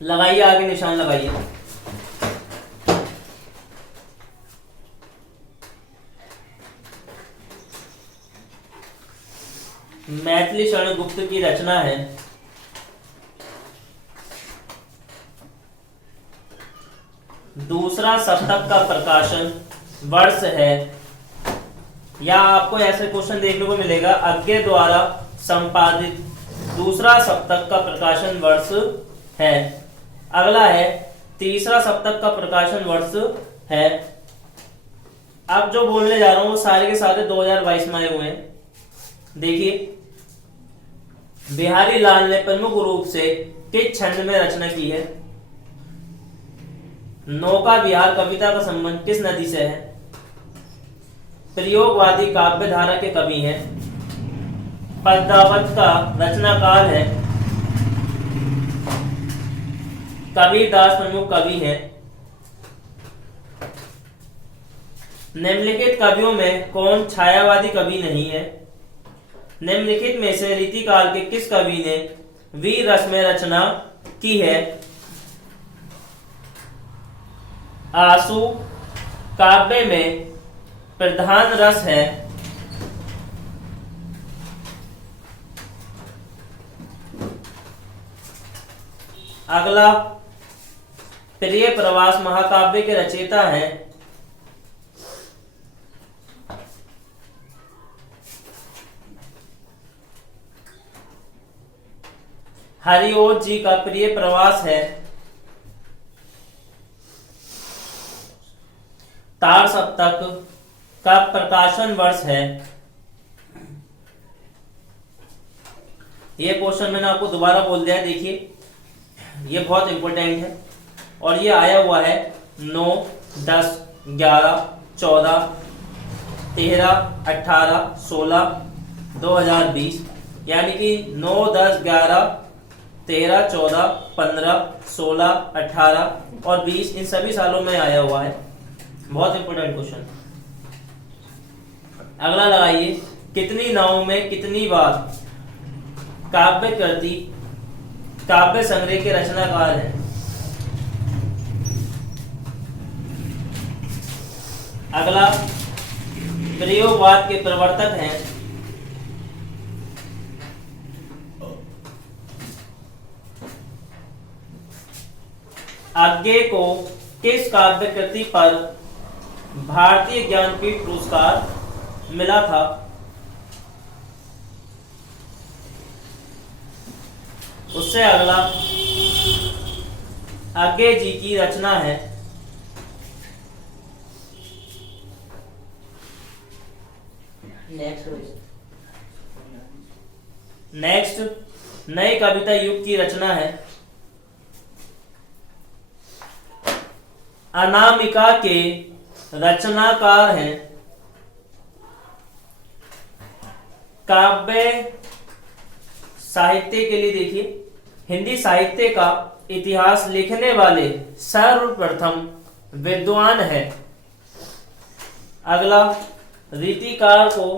लगाइए, आगे निशान लगाइए। मैथिली शरण गुप्त की रचना है दूसरा शतक का प्रकाशन वर्ष है, या आपको ऐसे क्वेश्चन देखने को मिलेगा अज्ञे द्वारा संपादित दूसरा सप्तक का प्रकाशन वर्ष है। अगला है तीसरा सप्तक का प्रकाशन वर्ष है। अब जो बोलने जा रहा हूं वो सारे के सारे 2022 में आए हुए हैं। देखिए, बिहारी लाल ने प्रमुख रूप से किस छंद में रचना की है? नौका विहार कविता का संबंध किस नदी से है? प्रयोगवादी काव्य धारा के कवि हैं। पद्मावत का रचनाकाल है। कबीरदास प्रमुख कवि हैं। निम्नलिखित कवियों में कौन छायावादी कवि नहीं है? निम्नलिखित में से रीतिकाल के किस कवि ने वीर रस में रचना की है? आंसू काव्य में प्रधान रस है। अगला, प्रिय प्रवास महाकाव्य के रचयिता हैं हरिओत जी का प्रिय प्रवास है। तार सप्तक का प्रकाशन वर्ष है। ये क्वेश्चन मैंने आपको दोबारा बोल दिया है, देखिए ये बहुत इंपॉर्टेंट है और ये आया हुआ है 9, 10, 11, 14, 13, 18, 16, 2020, यानी कि 9, 10, 11, 13, 14, 15, 16, 18 और 20 इन सभी सालों में आया हुआ है। बहुत इंपॉर्टेंट क्वेश्चन। अगला लगाइए, कितनी नावों में कितनी बार काव्य कृति काव्य संग्रह के रचनाकार हैं? अगला, प्रयोगवाद के प्रवर्तक हैं आज्ञे को किस काव्य कृति पर भारतीय ज्ञानपीठ पुरस्कार मिला था? उससे अगला, आज्ञे जी की रचना है नेक्स्ट नए कविता युग की रचना है अनामिका के रचनाकार हैं काव्य साहित्य के लिए। देखिए, हिंदी साहित्य का इतिहास लिखने वाले सर्वप्रथम विद्वान है। अगला, रीतिकार को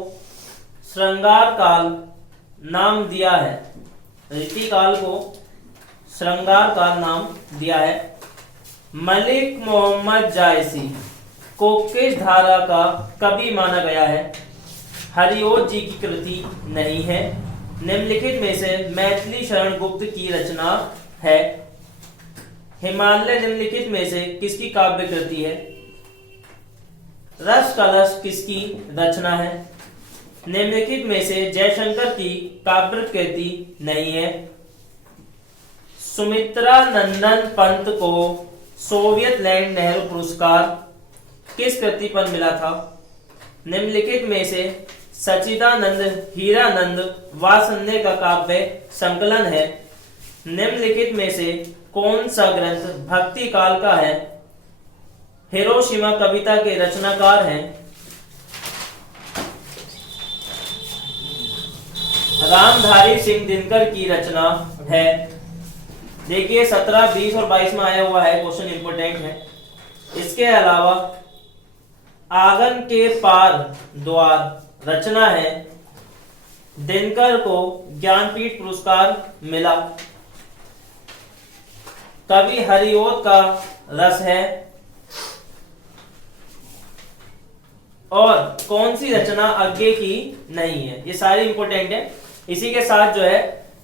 श्रृंगार काल नाम दिया है। रीतिकाल को श्रृंगार काल नाम दिया है। मलिक मोहम्मद जायसी को किस धारा का कवि माना गया है? हरिओत जी की कृति नहीं है। निम्नलिखित में से मैथिली शरण गुप्त की रचना है। हिमालय निम्नलिखित में से किसकी काव्य कृति है? रस कलश किसकी रचना है? निम्नलिखित में से जयशंकर की काव्य कृति नहीं है। सुमित्रा नंदन पंत को सोवियत लैंड नेहरू पुरस्कार किस कृति पर मिला था? निम्नलिखित में से सच्चिदानंद हीरानंद वासन्य का काव्य संकलन है। निम्नलिखित में से कौन सा ग्रंथ भक्ति काल का है? हिरोशिमा कविता के रचनाकार हैं रामधारी सिंह दिनकर की रचना है। देखिए, 17, 20 और 22 में आया हुआ है, क्वेश्चन इंपोर्टेंट है। इसके अलावा आंगन के पार द्वार रचना है। दिनकर को ज्ञानपीठ पुरस्कार मिला। कवि हरिओत का रस है और कौन सी रचना आगे की नहीं है। ये सारे इंपॉर्टेंट है। इसी के साथ जो है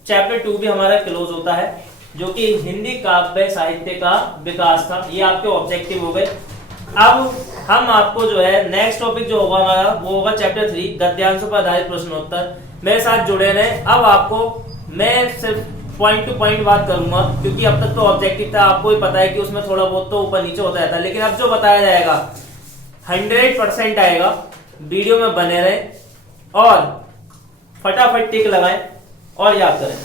चैप्टर 2 भी हमारा क्लोज होता है, जो कि हिंदी काव्य साहित्य का विकास था। ये आपके ऑब्जेक्टिव हो गए। अब हम आपको जो है नेक्स्ट टॉपिक जो होगा हमारा वो होगा चैप्टर 3 गद्यांशों पर आधारित प्रश्नोत्तर। मेरे साथ जुड़े रहे। अब आपको मैं सिर्फ पॉइंट टू पॉइंट बात करूंगा, क्योंकि अब तक तो ऑब्जेक्टिव था, आपको ही पता है कि उसमें थोड़ा बहुत तो ऊपर नीचे होता रहता है, लेकिन अब जो बताया जाएगा 100% आएगा। वीडियो में बने रहे और फटाफट टिक लगाएं और याद करें।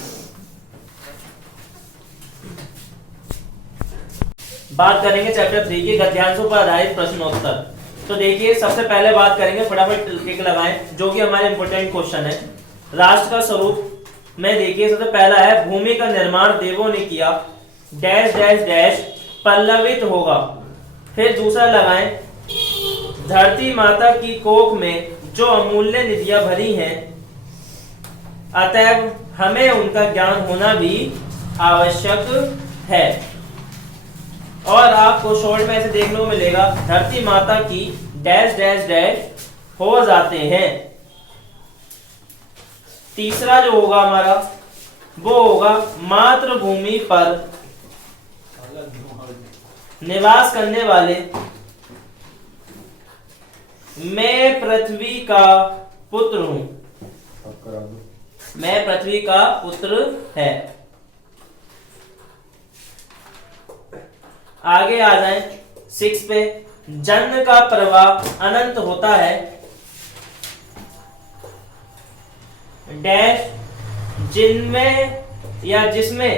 बात करेंगे चैप्टर 3 के गद्यांशों पर आधारित प्रश्नोत्तर। तो देखिए सबसे पहले बात करेंगे, फटाफट टिक लगाएं, जो कि हमारे इंपोर्टेंट क्वेश्चन है। राष्ट्र का स्वरूप में देखिए सबसे पहला है भूमि का निर्माण देवों ने किया डैश डैश डैश पल्लवित होगा। फिर दूसरा लगाएं धरती माता की कोख में जो अमूल्य निधियां भरी हैं, अतएव हमें उनका ज्ञान होना भी आवश्यक है। और आपको शॉर्ट में ऐसे देखने को मिलेगा धरती माता की डैश डैश डैश हो जाते हैं। तीसरा जो होगा हमारा वो होगा मातृभूमि पर निवास करने वाले मैं पृथ्वी का पुत्र हूं। मैं पृथ्वी का पुत्र है। आगे आ जाएं 6 पे, जन्म का प्रवाह अनंत होता है डैश जिनमें या जिसमें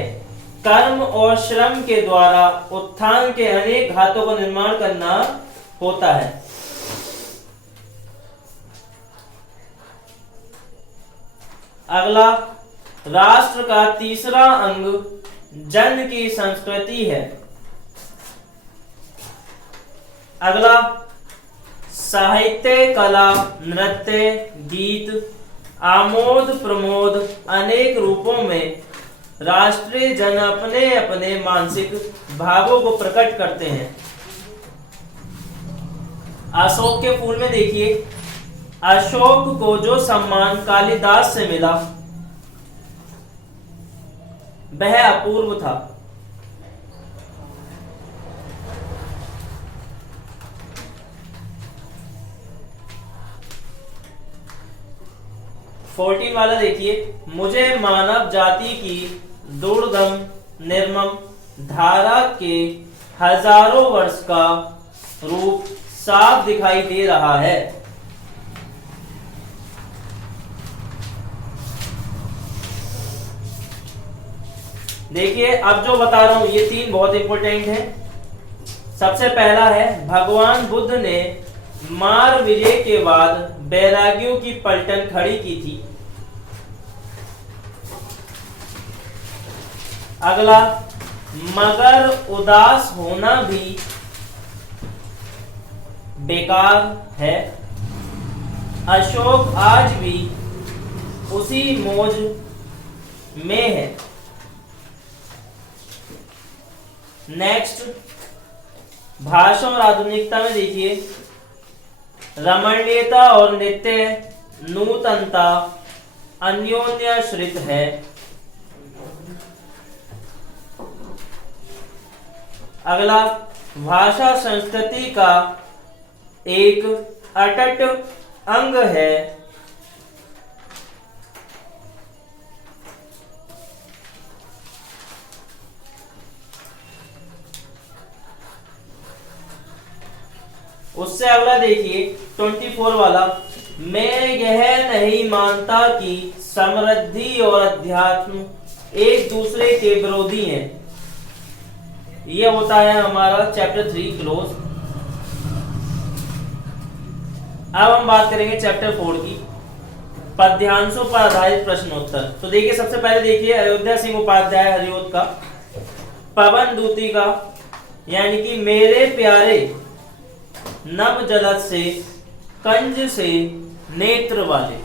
कर्म और श्रम के द्वारा उत्थान के अनेक घातों का निर्माण करना होता है। अगला राष्ट्र का तीसरा अंग जन की संस्कृति है। अगला साहित्य कला नृत्य गीत आमोद प्रमोद अनेक रूपों में राष्ट्रीय जन अपने अपने मानसिक भावों को प्रकट करते हैं। अशोक के फूल में देखिए अशोक को जो सम्मान कालिदास से मिला वह अपूर्व था। फोर्टीन वाला देखिए मुझे मानव जाति की दुर्गम निर्मम धारा के हजारों वर्ष का रूप साफ दिखाई दे रहा है। देखिए अब जो बता रहा हूं ये 3 बहुत इंपॉर्टेंट है। सबसे पहला है भगवान बुद्ध ने मार विजय के बाद बैरागियों की पलटन खड़ी की थी। अगला मगर उदास होना भी बेकार है। अशोक आज भी उसी मौज में है। नेक्स्ट भाषा और आधुनिकता में देखिए रमणीयता और नित्य नूतनता अन्योन्याश्रित है। अगला भाषा संस्कृति का एक अटट अंग है। उससे अगला देखिए 24 वाला मैं यह नहीं मानता कि समृद्धि और अध्यात्म एक दूसरे के विरोधी हैं। ये होता है हमारा चैप्टर 3 क्लोज। अब हम बात करेंगे चैप्टर 4 की पद्यांशों पर आधारित प्रश्नोत्तर। तो देखिए सबसे पहले देखिए अयोध्या सिंह उपाध्याय हरिओत का पवन दूती का यानी कि मेरे प्यारे नव जलद से कंज से नेत्र वाले,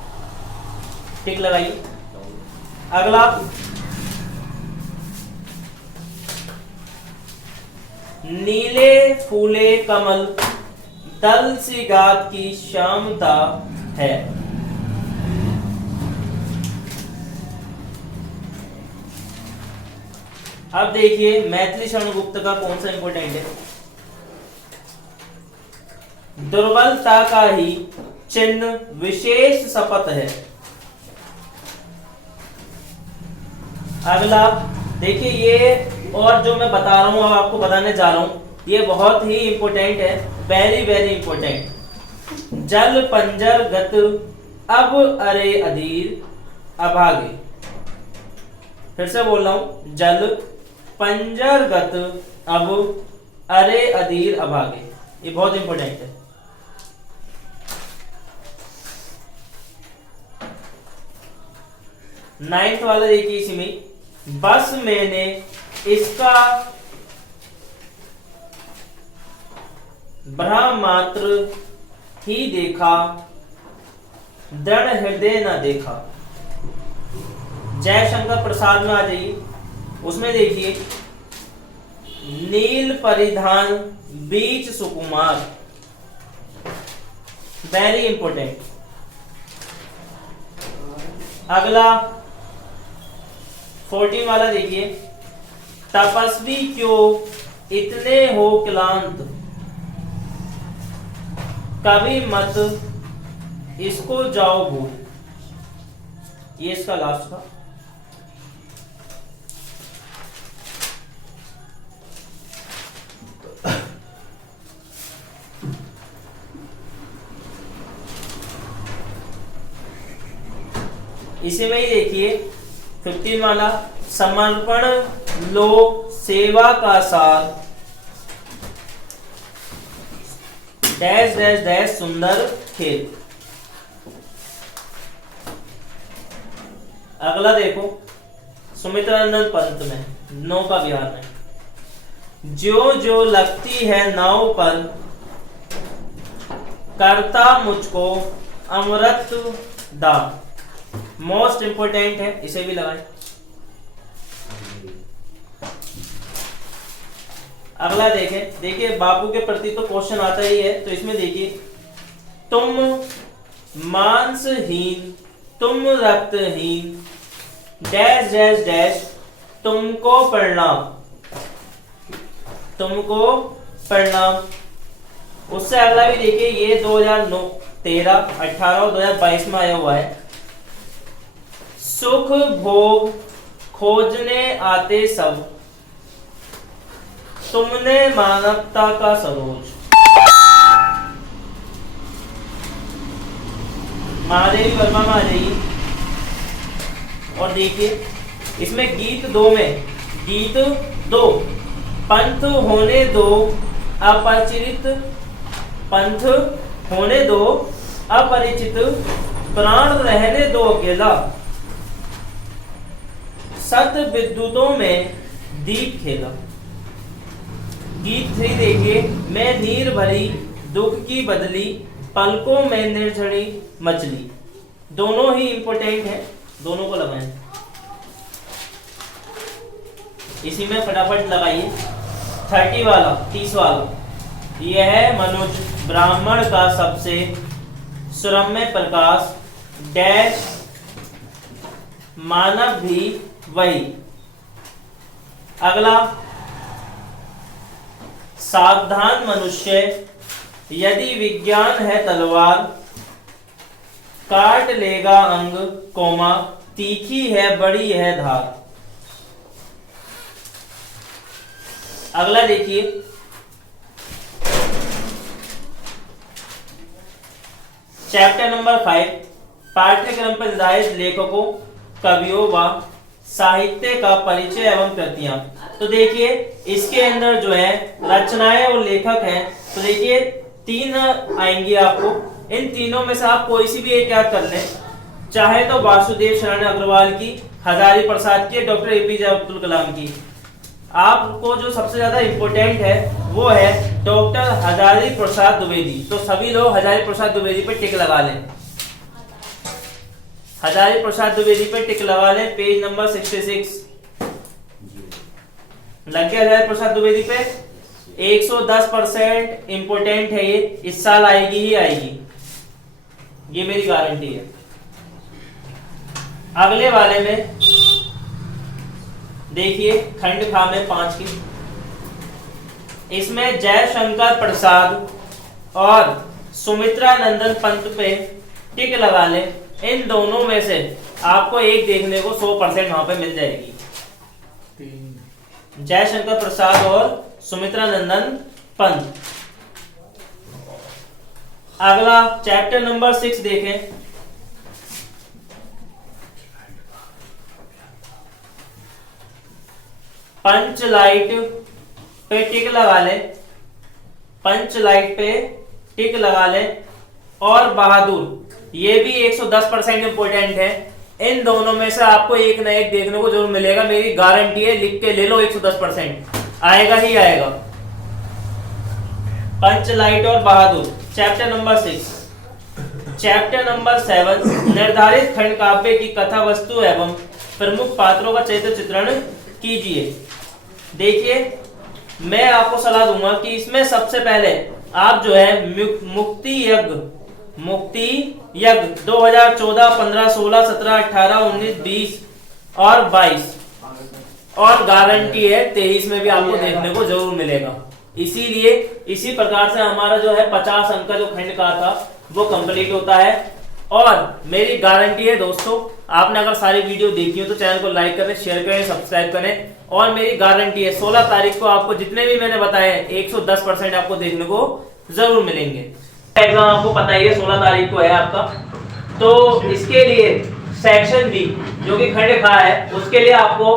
टिक लगाइए। अगला नीले फूले कमल दल सी गात की श्यामता है। अब देखिए मैथिली शरण गुप्त का कौन सा इंपोर्टेंट है। दुर्बलता का ही चिन्ह विशेष शपथ है। अगला देखिए ये, और जो मैं बता रहा हूं अब आपको बताने जा रहा हूं, ये बहुत ही इंपॉर्टेंट है, वेरी वेरी इंपॉर्टेंट। जल पंजर गत अब अरे अधीर अभागे। फिर से बोल रहा हूं, जल पंजर गत अब अरे अधीर अभागे, ये बहुत इंपॉर्टेंट है। नाइन्थ वाला देखिए, इसी में बस मैंने इसका ब्रह्म मात्र ही देखा, दृढ़ हृदय न देखा। जयशंकर प्रसाद में आ जाइए, उसमें देखिए नील परिधान बीच सुकुमार, वेरी इंपॉर्टेंट। अगला 14 वाला देखिए, तपस्वी क्यों इतने हो क्लांत, कभी मत इसको जाओ भूल। ये इसका लास्ट था। इसी में ही देखिए 15 वाला, समर्पण लो सेवा का साथ, डैश डैश डैश सुंदर खेल। अगला देखो सुमित्रानंद पंत में, नौका विहार में, जो जो लगती है नाव पर करता मुझको अमृत दान। मोस्ट इंपोर्टेंट है, इसे भी लगाएं। अगला देखें, देखिए बापू के प्रति तो क्वेश्चन आता ही है, तो इसमें देखिए, तुम मांसहीन तुम रक्तहीन डैश डैश डैश तुमको प्रणाम, तुमको प्रणाम। उससे अगला भी देखिए, ये 2009, 13, 18 और 2022 में आया हुआ है। सुख भोग खोजने आते सब, तुमने मानवता का सरोज। महादेवी वर्मा में आ जाइए, और देखिए इसमें गीत 2 में, गीत 2, पंथ होने दो अपरिचित, पंथ होने दो अपरिचित, प्राण रहने दो अकेला, सत विद्युतों में दीप खेला। गीत 3 देखिए, मैं नीर भरी दुख की बदली, पलकों में निर्झरी मछली। दोनों ही इंपोर्टेंट है, दोनों को लगाएं। इसी में फटाफट लगाइए। 30 वाला, 30 वाला, यह है मनुज ब्राह्मण का सबसे सुरम्य प्रकाश, डैश मानव भी वही। अगला, सावधान मनुष्य, यदि विज्ञान है तलवार, काट लेगा अंग कोमा, तीखी है बड़ी है धार। अगला देखिए, चैप्टर नंबर 5, पाठ्यक्रम पर निर्धारित लेखकों, कवियों व साहित्य का परिचय एवं कृतियां। तो देखिए इसके अंदर जो है रचनाएं और लेखक हैं, तो देखिए 3 आएंगी आपको। इन तीनों में से आप कोई सी भी एक याद कर लें, चाहे तो वासुदेव शरण अग्रवाल की, हजारी प्रसाद की, डॉक्टर एपीजे अब्दुल कलाम की। आपको जो सबसे ज्यादा इंपॉर्टेंट है वो है डॉक्टर हजारी प्रसाद द्विवेदी। तो सभी लोग हजारी प्रसाद द्विवेदी पे टिक लगा लें, हजारी प्रसाद द्विवेदी पे टिक लगा लें। पेज नंबर 66 लग गया हजारी प्रसाद द्विवेदी पे। 110% इम्पोर्टेंट है, ये इस साल आएगी ही आएगी, ये मेरी गारंटी है। अगले वाले में देखिए खंड खा में 5 की, इसमें जयशंकर प्रसाद और सुमित्रा नंदन पंत पे टिक लगा ले। इन दोनों में से आपको एक देखने को 100% वहां पे मिल जाएगी, जयशंकर प्रसाद और सुमित्रा नंदन पंत। अगला चैप्टर नंबर 6 देखें। पंच लाइट पे टिक लगा ले, पंच लाइट पे टिक लगा ले और बहादुर, ये भी 110% इंपोर्टेंट है। इन दोनों में से आपको एक ना एक देखने को जरूर मिलेगा, मेरी गारंटी है, लिख के ले लो, 110% आएगा ही आएगा। पंच लाइट और बहादुर, चैप्टर नंबर 6। चैप्टर नंबर 7, निर्धारित खंड काव्य की कथा वस्तु एवं प्रमुख पात्रों का चरित्र चित्रण कीजिए। देखिए मैं आपको सलाह दूंगा कि इसमें सबसे पहले आप जो है मुक्ति यज्ञ 2014, 15, 16, 17, 18, 19, 20 और 22 और गारंटी है 23 में भी आपको देखने को जरूर मिलेगा। इसीलिए इसी प्रकार से हमारा जो है 50 अंक का जो खंड का था वो कंप्लीट होता है। और मेरी गारंटी है दोस्तों, आपने अगर सारी वीडियो देखी हो तो चैनल को लाइक करें, शेयर करें, सब्सक्राइब करें। और मेरी गारंटी है 16 तारीख को आपको जितने भी मैंने बताए 110% आपको देखने को जरूर मिलेंगे। एग्जाम आपको पता ही है 16 तारीख को है आपका, तो इसके लिए सेक्शन बी जो कि खंड खा है उसके लिए आपको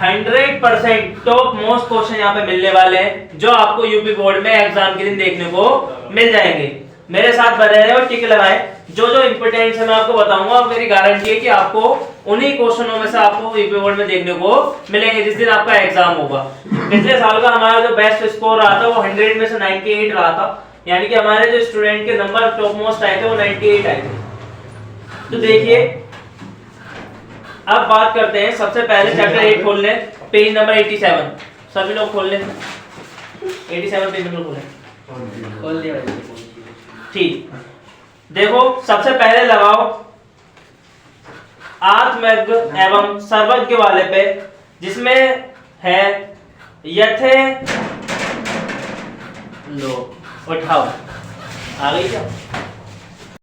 100% टॉप मोस्ट क्वेश्चन यहाँ पे मिलने वाले हैं, जो आपको यूपी बोर्ड में एग्जाम के दिन देखने को मिल जाएंगे। मेरे साथ बने रहे और टिक लगाए, जो जो इंपोर्टेंट है मैं आपको बताऊंगा। और मेरी गारंटी है कि आपको उन्हीं क्वेश्चनों में से आपको यूपी बोर्ड में देखने को मिलेंगे जिस दिन आपका एग्जाम होगा। पिछले साल का हमारा जो बेस्ट स्कोर रहा था वो 100 में से 98 रहा था, यानी कि हमारे जो स्टूडेंट के नंबर टॉप मोस्ट आए थे वो 98 आए थे। तो देखिए अब बात करते हैं, सबसे पहले चैप्टर 8 खोल लें, पेज नंबर 87, सभी लोग खोल लें 87 पेज नंबर खोल लिया ठीक। देखो सबसे पहले लगाओ आत्मज्ञ एवं सर्वज्ञ वाले पे, जिसमें है यथे लो उठाओ, आ गई क्या?